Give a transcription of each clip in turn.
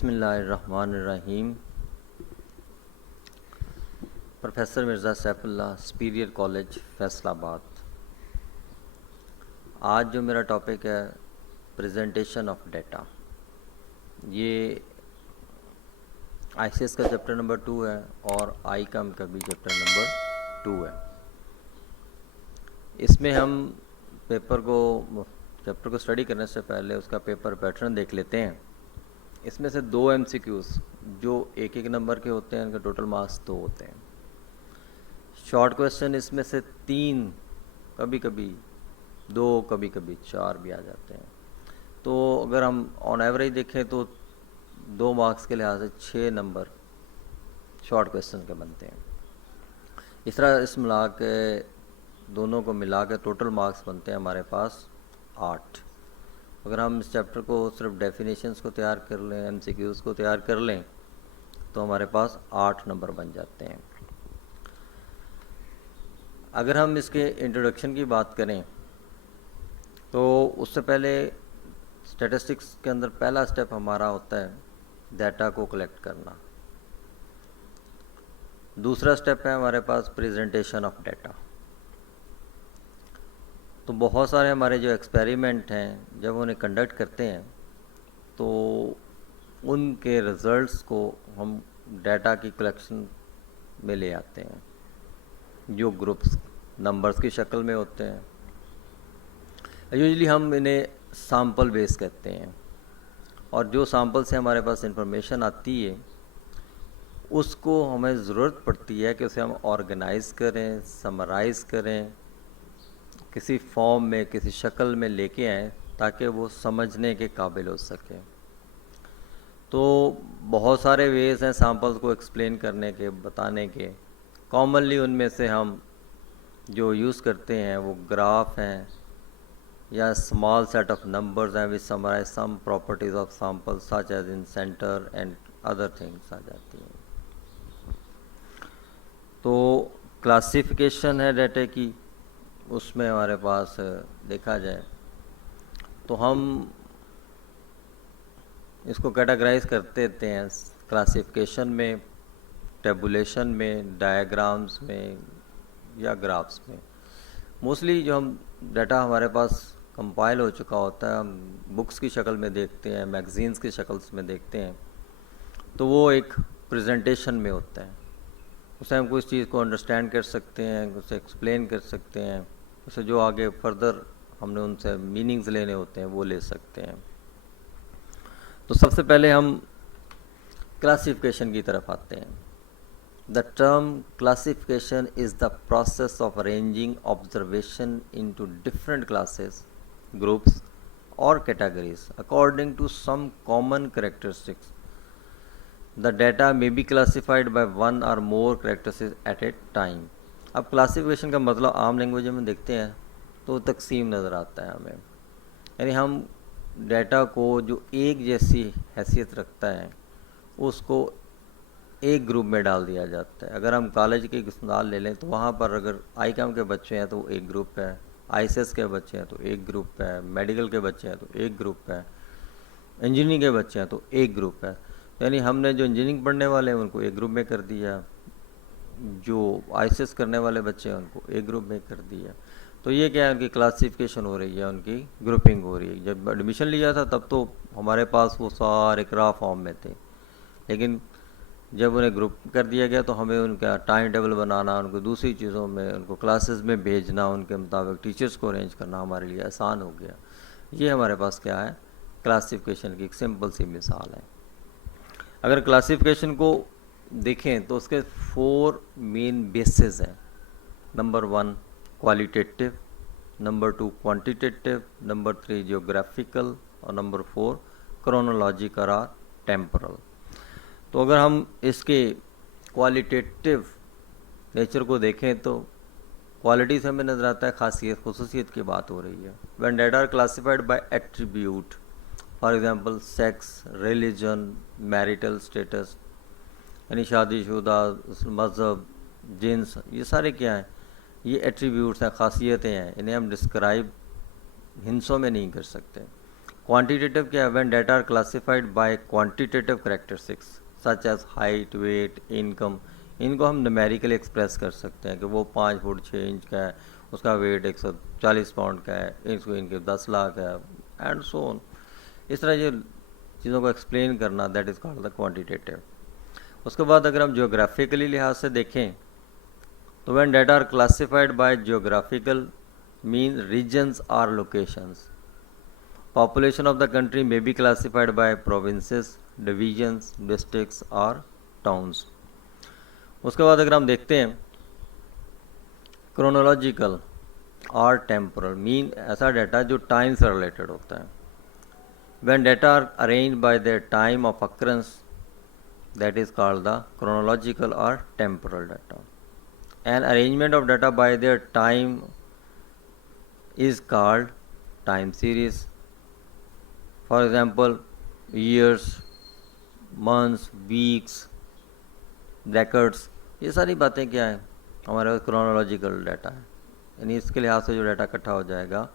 बिस्मिल्लाहिर्रहमानिर्रहीम। Professor Mirza Saifullah, superior college Faisalabad. आज जो मेरा टॉपिक है प्रेजेंटेशन ऑफ डेटा, ये आईसीएस का चैप्टर नंबर 2 है और आईकॉम का भी चैप्टर नंबर 2 है। इसमें हम चैप्टर को स्टडी करने से पहले उसका पेपर पैटर्न देख लेते हैं। इसमें से 2 एमसीक्यूज़ जो एक नंबर के होते हैं, उनके टोटल मार्क्स 2 होते हैं। शॉर्ट क्वेश्चन इसमें से 3, कभी कभी 2, कभी कभी 4 भी आ जाते हैं। तो अगर हम ऑन एवरेज देखें तो 2 मार्क्स के लिहाज से 6 नंबर शॉर्ट क्वेश्चन के बनते हैं। इस तरह इस मिला के दोनों को मिला के टोटल मार्क्स बनते हैं हमारे पास 8। अगर हम इस चैप्टर को सिर्फ डेफिनेशंस को तैयार कर लें, एमसीक्यूज़ को तैयार कर लें, तो हमारे पास 8 नंबर बन जाते हैं। अगर हम इसके इंट्रोडक्शन की बात करें तो उससे पहले स्टैटिस्टिक्स के अंदर पहला स्टेप हमारा होता है डाटा को कलेक्ट करना। दूसरा स्टेप है हमारे पास प्रेजेंटेशन ऑफ डाटा। तो बहुत सारे हमारे जो एक्सपेरिमेंट हैं, जब उन्हें कंडक्ट करते हैं तो उनके रिज़ल्ट्स को हम डाटा की कलेक्शन में ले आते हैं, जो ग्रुप्स नंबर्स की शक्ल में होते हैं। यूजुअली हम इन्हें सैम्पल बेस कहते हैं, और जो सैम्पल से हमारे पास इंफॉर्मेशन आती है उसको हमें ज़रूरत पड़ती है कि उसे हम ऑर्गेनाइज़ करें, समराइज़ करें, किसी फॉर्म में, किसी शक्ल में लेके आएँ ताकि वो समझने के काबिल हो सके। तो बहुत सारे वेज़ हैं सैम्पल्स को एक्सप्लेन करने के, बताने के। कॉमनली उनमें से हम जो यूज़ करते हैं वो ग्राफ हैं या स्मॉल सेट ऑफ नंबर्स हैं which summarise some properties of sample such as in centre and other things आ जाती हैं। तो क्लासिफिकेशन है डाटा की, उसमें हमारे पास देखा जाए तो हम इसको कैटेगराइज करते देते हैं क्लासिफिकेशन में, टेबुलेशन में, डायग्राम्स में या ग्राफ्स में। मोस्टली जो हम डाटा हमारे पास कंपाइल हो चुका होता है, हम बुक्स की शक्ल में देखते हैं, मैगज़ीन्स की शक्ल में देखते हैं, तो वो एक प्रेजेंटेशन में होता है। उसे हम कुछ चीज़ को अंडरस्टैंड कर सकते हैं, उसे एक्सप्लेन कर सकते हैं, उसे जो आगे फर्दर हमने उनसे मीनिंग्स लेने होते हैं वो ले सकते हैं। तो सबसे पहले हम क्लासिफिकेशन की तरफ आते हैं। The term classification is the process of arranging observation into different classes, groups, or categories according to some common characteristics. The data may be classified by one or more characteristics at a time. अब classification का मतलब आम language में देखते हैं तो तकसीम नज़र आता है हमें, यानी हम डाटा को जो एक जैसी हैसियत रखता है उसको एक ग्रुप में डाल दिया जाता है। अगर हम कॉलेज की मिसाल ले लें तो वहाँ पर अगर आईकॉम के बच्चे हैं तो एक ग्रुप है, आईसीएस के बच्चे हैं तो एक ग्रुप है, मेडिकल के बच्चे हैं तो एक ग्रुप है, इंजीनियरिंग के बच्चे हैं तो एक ग्रुप है। यानी हमने जो इंजीनियरिंग पढ़ने वाले हैं उनको एक ग्रुप में कर दिया, जो आईसीएस करने वाले बच्चे हैं उनको एक ग्रुप में कर दिया। तो ये क्या है, उनकी क्लासिफिकेशन हो रही है, उनकी ग्रुपिंग हो रही है। जब एडमिशन लिया था तब तो हमारे पास वो सारे ग्राफ फॉर्म में थे, लेकिन जब उन्हें ग्रुप कर दिया गया तो हमें उनका टाइम टेबल बनाना, उनको दूसरी चीज़ों में, उनको क्लासेस में भेजना, उनके मुताबिक टीचर्स को अरेंज करना हमारे लिए आसान हो गया। ये हमारे पास क्या है, क्लासिफिकेशन की एक सिंपल सी मिसाल है। अगर क्लासिफिकेशन को देखें तो उसके 4 मेन बेसिस हैं। Number 1 qualitative, number 2 quantitative, number 3 geographical, और नंबर 4 क्रोनोलॉजिकल और टेम्पोरल। तो अगर हम इसके क्वालिटेटिव नेचर को देखें तो क्वालिटी से हमें नज़र आता है खासियत, खुसूसियत की बात हो रही है। When data are classified by attribute, for example sex, religion, marital status, यानी शादीशुदा, मज़हब, जिन्स, ये सारे क्या हैं, ये एट्रीब्यूट्स हैं, खासियतें हैं। इन्हें हम डिस्क्राइब हिंसों में नहीं कर सकते। क्वांटिटेटिव क्या है? When data are classified by quantitative characteristics such as height, weight, income, इनको हम न्यूमेरिकली एक्सप्रेस कर सकते हैं कि वो 5 फुट 6 इंच का है, उसका वेट 140 पाउंड का है, इसको इनके 10 लाख है, एंड सो ऑन। इस तरह ये चीज़ों को एक्सप्लेन करना, that is called the quantitative. उसके बाद अगर हम जियोग्राफिकली लिहाज से देखें तो when data are classified by geographical mean regions or locations. Population of the country may be classified by provinces, divisions, districts और टाउन्स। उसके बाद अगर हम देखते हैं क्रोनोलॉजिकल और टेम्पोरल मीन ऐसा डाटा जो टाइम से रिलेटेड होता है। When data are arrange by their time of occurrence, that is called the chronological or temporal data. An arrangement of data by their time is called time series. For example, years, months, weeks, decades, ये सारी बातें क्या है? हमारे पास chronological data है, यानी इसके लिहाज से जो डाटा इकट्ठा हो जाएगा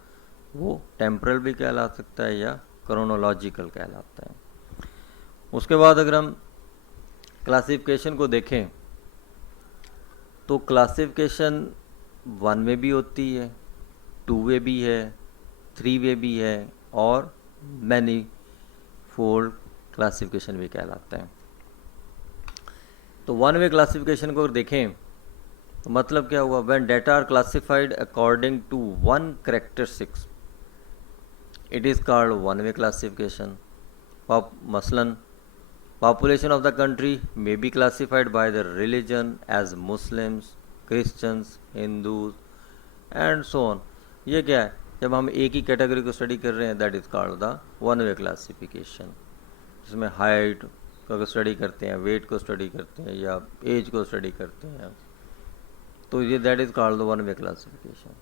वो टेम्परल भी कहला सकता है या क्रोनोलॉजिकल कहलाता है। उसके बाद अगर हम क्लासिफिकेशन को देखें तो क्लासिफिकेशन 1 वे भी होती है, 2 वे भी है, 3 वे भी है और मैनी फोल्ड क्लासिफिकेशन भी कहलाता है। तो 1 वे क्लासिफिकेशन को देखें तो मतलब क्या हुआ? When data are classified according to 1 characteristics it is called 1 way classification. मसलन population of the country may be classified by the religion as Muslims, Christians, Hindus and so on। ये क्या है? जब हम एक ही कैटेगरी को स्टडी कर रहे हैं that is called the 1 way classification. जिसमें हाइट को स्टडी करते हैं, वेट को स्टडी करते हैं या एज को स्टडी करते हैं, तो ये that is called the 1 way classification.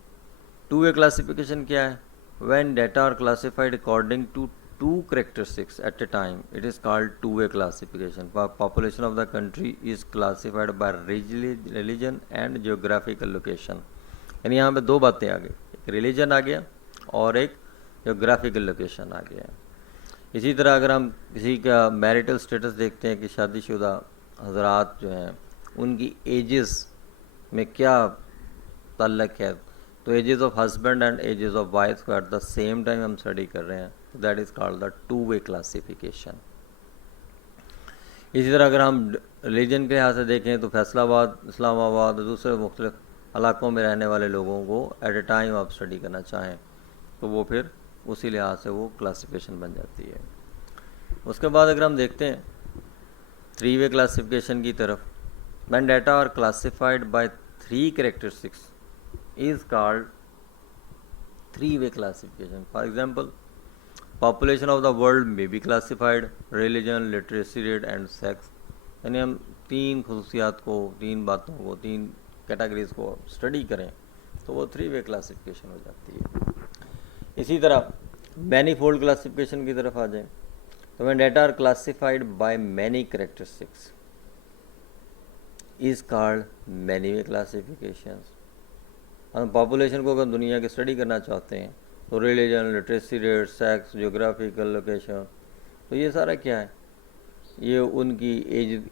2 way classification क्या है? When data are classified according to 2 characteristics at a time, it is called 2-way classification. Population of the country is classified by religion and geographical location। यानी यहाँ पे 2 बातें आ गई, एक religion आ गया और एक जियोग्राफिकल लोकेशन आ गया। इसी तरह अगर हम किसी का मैरिटल स्टेटस देखते हैं कि शादीशुदा हजरात जो हैं उनकी एजेस में क्या ताल्लुक़ है, तो ages of husband and ages of wife को एट द सेम टाइम हम स्टडी कर रहे हैं, तो that is called the two way classification. इसी तरह अगर हम रिलीजन के लिहाज से देखें तो फैसलाबाद, इस्लामाबाद और दूसरे मुख्तलिफ इलाकों में रहने वाले लोगों को एट ए टाइम आप स्टडी करना चाहें तो वो फिर उसी लिहाज से वो क्लासिफिकेशन बन जाती है। उसके बाद अगर हम देखते हैं 3-वे क्लासिफिकेशन की तरफ, when data are classified by 3 characteristics is called 3-वे classification. For example, population of the world may be classified religion, literacy rate and sex। यानी हम 3 खसूसियात को, 3 बातों को, 3 कैटेगरीज को स्टडी करें तो वो 3-वे क्लासिफिकेशन हो जाती है। इसी तरह मैनीफोल्ड क्लासिफिकेशन की तरफ आ जाए तो when data are classified by many characteristics is called many way classifications. हम पॉपुलेशन को अगर दुनिया की स्टडी करना चाहते हैं तो religion, literacy rate, sex, geographical location, तो ये सारा क्या है? ये उनकी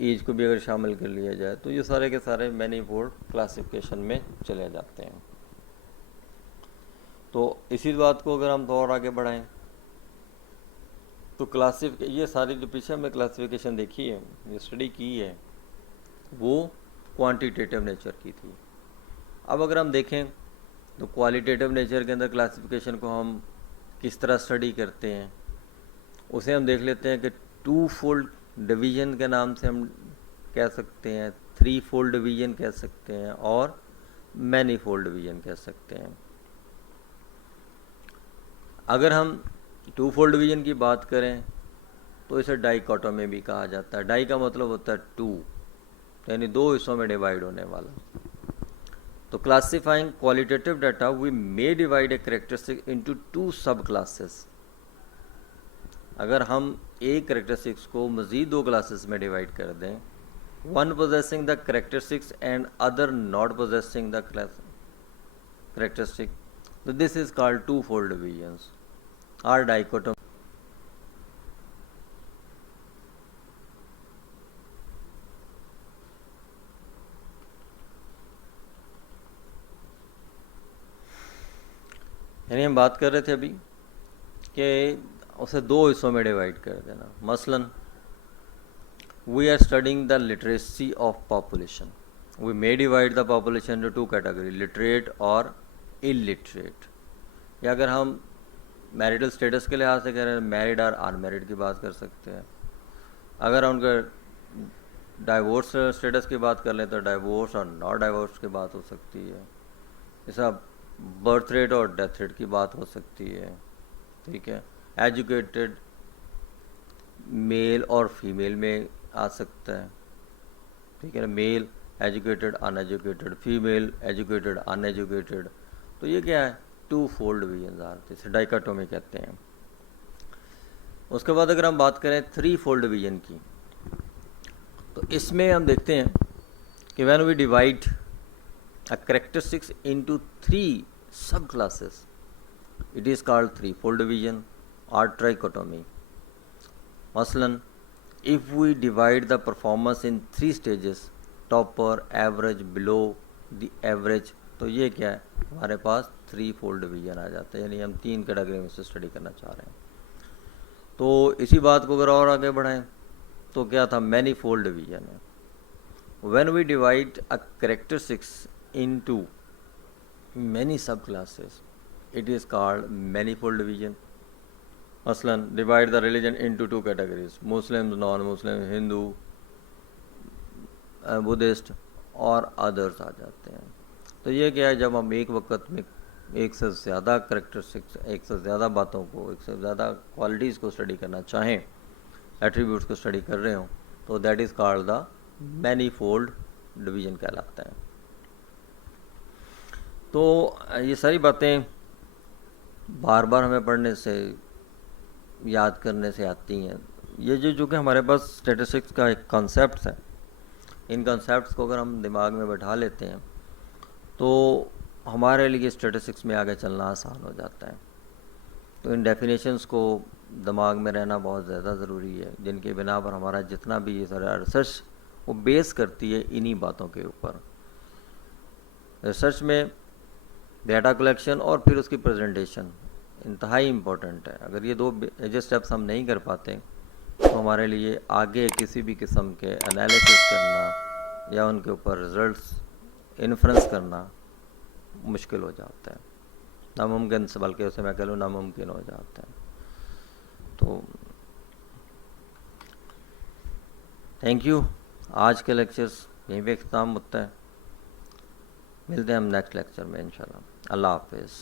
एज को भी अगर शामिल कर लिया जाए तो ये सारे के सारे मैनीफोल्ड क्लासिफिकेशन में चले जाते हैं। तो इसी बात को अगर हम और आगे बढ़ाएं तो ये सारी जो पीछे हमने क्लासिफिकेशन देखी है, ये स्टडी की है, वो क्वांटिटेटिव नेचर की थी। अब अगर हम देखें तो क्वालिटेटिव नेचर के अंदर क्लासिफिकेशन को हम किस तरह स्टडी करते हैं, उसे हम देख लेते हैं कि 2-फोल्ड डिवीज़न के नाम से हम कह सकते हैं, 3-फोल्ड डिवीज़न कह सकते हैं और मैनी-फोल्ड डिवीज़न कह सकते हैं। अगर हम 2-फोल्ड डिवीज़न की बात करें तो इसे डाइकोटोमी भी कहा जाता है। डाई का मतलब होता है 2, यानी 2 हिस्सों में डिवाइड होने वाला। तो classifying qualitative data we may divide a characteristic into 2 sub classes. अगर हम एक कैरेक्टरिस्टिक्स को मज़ीद 2 क्लासेस में डिवाइड कर दें, one possessing the characteristics and other not possessing the characteristic, तो दिस इज कॉल्ड 2-फोल्ड डिवीजन्स और डाइकोटोमी। यानी हम बात कर रहे थे अभी कि उसे दो हिस्सों में डिवाइड कर देना। मसलन we are studying the literacy of population. We may divide the population into two categories, literate और illiterate. या अगर हम मैरिटल स्टेटस के लिहाज से कह रहे हैं, मैरिड और अनमैरिड की बात कर सकते हैं। अगर हम उनका डाइवोर्स स्टेटस की बात कर लें तो डाइवोर्स और नॉट डाइवोर्स की बात हो सकती है। जैसा बर्थ रेट और डेथ रेट की बात हो सकती है, ठीक है। एजुकेटेड मेल और फीमेल में आ सकता है, ठीक है ना। Male educated uneducated, female educated uneducated. तो ये क्या है, टू फोल्ड डिवीजन आते हैं, डाइकोटोमी कहते हैं। उसके बाद अगर हम बात करें थ्री फोल्ड डिवीजन की, तो इसमें हम देखते हैं कि when we divide a characteristics into three sub classes, it is called three fold division और ट्राइकोटोमी। मसलन if we divide the performance in three stages, topper, average, below the average, तो ये क्या है, हमारे पास थ्री फोल्ड डिवीजन आ जाता है। यानी हम तीन कैटेगरी में से स्टडी करना चाह रहे हैं। तो इसी बात को अगर और आगे बढ़ाएं तो क्या था, मैनी फोल्ड डिवीजन है। When we divide a characteristics into many sub classes, it is called many fold division. मसलन divide the religion into two categories, Muslims, non Muslim, Hindu, Buddhist और अदर्स आ जाते हैं। तो ये क्या है, जब हम एक वक्त में एक से ज़्यादा करेक्टरिस्टिक्स, एक से ज़्यादा बातों को, एक से ज़्यादा क्वालिटीज़ को स्टडी करना चाहें, एट्रीब्यूट्स को स्टडी कर रहे हों, तो that is called the many fold division कहलाता है। तो ये सारी बातें बार बार हमें पढ़ने से, याद करने से आती हैं। ये जो कि हमारे पास स्टैटिस्टिक्स का एक कॉन्सेप्ट है, इन कॉन्सेप्ट्स को अगर हम दिमाग में बैठा लेते हैं तो हमारे लिए स्टैटिस्टिक्स में आगे चलना आसान हो जाता है। तो इन डेफिनेशंस को दिमाग में रहना बहुत ज़्यादा ज़रूरी है, जिनके बिना पर हमारा जितना भी ये सारा रिसर्च वो बेस करती है इन्हीं बातों के ऊपर। रिसर्च में डेटा कलेक्शन और फिर उसकी प्रेजेंटेशन इंतहाई इम्पोर्टेंट है। अगर ये दो मेजर स्टेप्स हम नहीं कर पाते तो हमारे लिए आगे किसी भी किस्म के एनालिसिस करना या उनके ऊपर रिजल्ट्स इन्फ्रेंस करना मुश्किल हो जाता है, नामुमकिन से, बल्कि उसे मैं कह लूँ नामुमकिन हो जाता है। तो थैंक यू। आज के लेक्चर्स यहीं पे ख़त्म होता है। मिलते हैं हम नेक्स्ट लेक्चर में इंशाल्लाह। अल्लाह हाफिज़।